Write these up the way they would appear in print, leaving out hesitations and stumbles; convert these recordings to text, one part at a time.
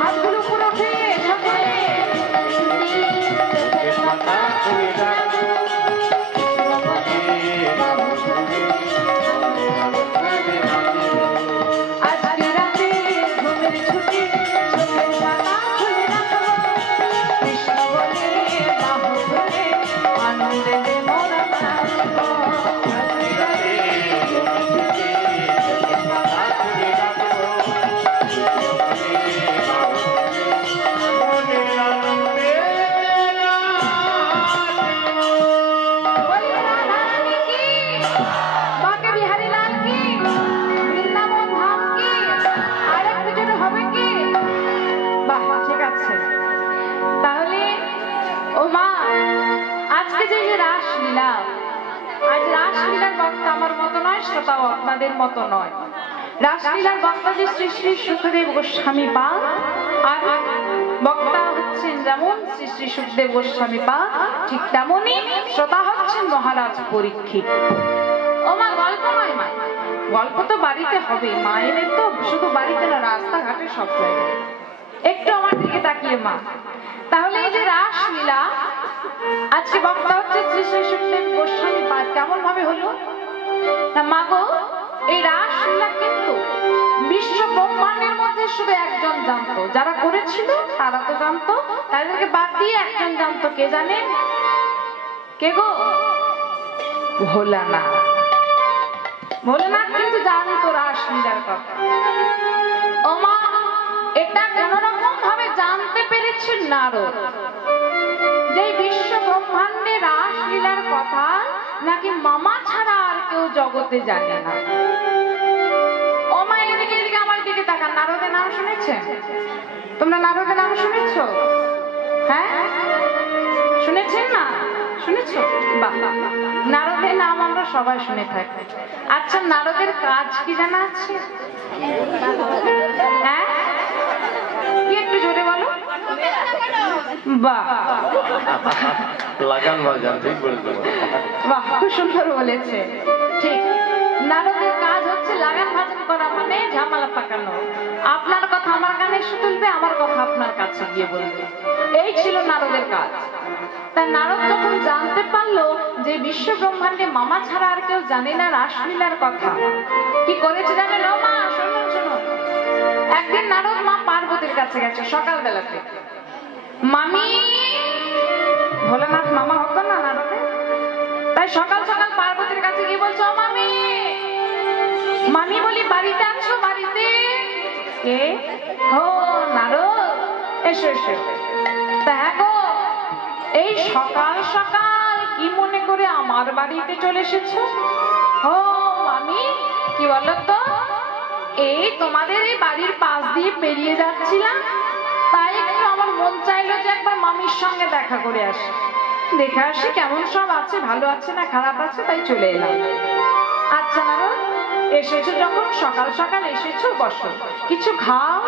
হাতগুলো পুরো উঠে আপনাদের মতো নয়। রাসলীলার বক্তা যে শ্রী শ্রী সুখদেব গোস্বামী পাদ, আর বক্তা হচ্ছেন যেমন শ্রী শ্রী সুখদেব গোস্বামী পাদ, ঠিক তেমনি শ্রোতা হচ্ছেন মহারাজ পরীক্ষিত। ও মা, গল্প নয় মা, গল্প তো বাড়িতে হবে, মায়েদের তো শুধু বাড়িতে না, রাস্তাঘাটে সব জায়গায়। একটু আমার দিকে তাকিয়ে মা, তাহলে এই যে রাসলীলা, আজকে বক্তা হচ্ছে শ্রী শ্রী সুখদেব গোস্বামী পাদ, কেমন ভাবে হলো না মা গো? এই রাসলীলা কিন্তু বিশ্ব ব্রহ্মাণ্ডের মধ্যে শুধু একজন জানতো, যারা করেছিল তারা তো জানতো, তাদেরকে বাদ দিয়ে একজন জানতো। কে জানে? কে গো? ভোলানাথ। ভোলানাথ কিন্তু জানতো রাসলীলার কথা। ও মা, এটা কোন রকম ভাবে জানতে পেরেছেন নারদ, যে বিশ্ব ব্রহ্মাণ্ডে রাসলীলার কথা নাকি মামা ছাড়া আর কেউ জগতে জানে না। ও মা, এদিকে এদিকে আমার দিকে তাকান। নারদের নাম শুনেছেন তোমরা? নারদের নাম শুনেছ? হ্যাঁ, শুনেছেন না? শুনেছ? বাহ, নারদের নাম আমরা সবাই শুনে থাকি। আচ্ছা, নারদের কাজ কি জানা আছে? হ্যাঁ, কি একটু জোরে বলো। বাহ, লাগান বাজান, ঠিক বলেছে। বাহ, খুব সুন্দর বলেছে। ঠিক, নারদের কাজ হচ্ছে লাগান ভাজন করা, মানে ঝামেলা পাকানো। আপনার কথা আমার কানে এসে তুলবে, আমার কথা আপনার কাছে গিয়ে বলবে, এই ছিল নারদের কাজ। তাই নারদ যখন জানতে পারলো যে বিশ্ব ব্রহ্মাণ্ডে মামা ছাড়া আর কেউ জানে না রাসলীলার কথা, কি করেছে জানেন? ও মা, শুনুন শুনুন। একদিন নারদ মা পার্বতীর কাছে গেছে সকালবেলাতে। মামি, ভোলানাথ মামা হতো না নারদে, তাই সকাল সকাল পার্বতীর কাছে গিয়ে বলছো, মামি মামি বলি, বাড়িতে আছো? বাড়িতে কে? ও নারদ, এসো এসো। তা হ্যাঁ গো, এই সকাল সকাল কি মনে করে আমার বাড়িতে চলে এসেছো? ও মামি, কি বলো তো, এই তোমাদের এই বাড়ির পাশ দিয়ে পেরিয়ে যাচ্ছিলাম, তাই একটু আমার মন চাইলো যে একবার মামির সঙ্গে দেখা করে আসি, দেখে আসি কেমন সব আছে, ভালো আছে না খারাপ আছে, তাই চলে এলাম। আচ্ছা নারদ, এসেছো যখন, সকাল সকাল এসেছো, বসো, কিছু খাও,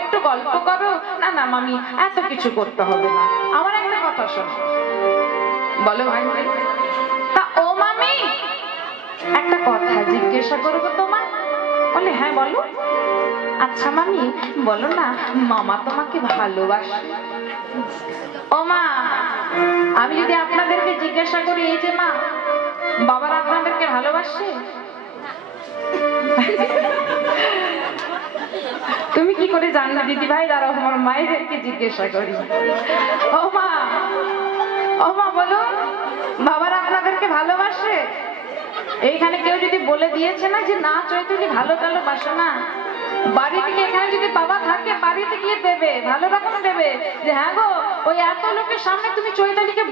একটু গল্প করো। না না মামি, এত কিছু করতে হবে না, আমার একটা কথা শোনো। বলো ভাই। তা ও মামি, একটা কথা জিজ্ঞাসা করবো তোমার? বলে হ্যাঁ বলো। আচ্ছা মামি, বলো না, মামা তোমাকে ভালোবাসে? ও মা, আমি যদি আপনাদেরকে জিজ্ঞাসা করি, এই যে মা, বাবার আপনাদেরকে ভালোবাসে? তুমি কি করে জানলে দিদি ভাই? দাঁড়াও, আমার মায়েদেরকে জিজ্ঞাসা করি। ও মা, ও মা বলো, বাবার আপনাদেরকে ভালোবাসে? এইখানে কেউ যদি বলে দিয়েছে না যে না চৈতালি ভালো বাসে না, বাড়ি থেকে এখানে যদি বাবা থাকে, বাড়িতে গিয়ে দেবে, ভালো রকম দেবে যে হ্যাঁ গো, ওই এত লোকের সামনে তুমি চৈতালিকে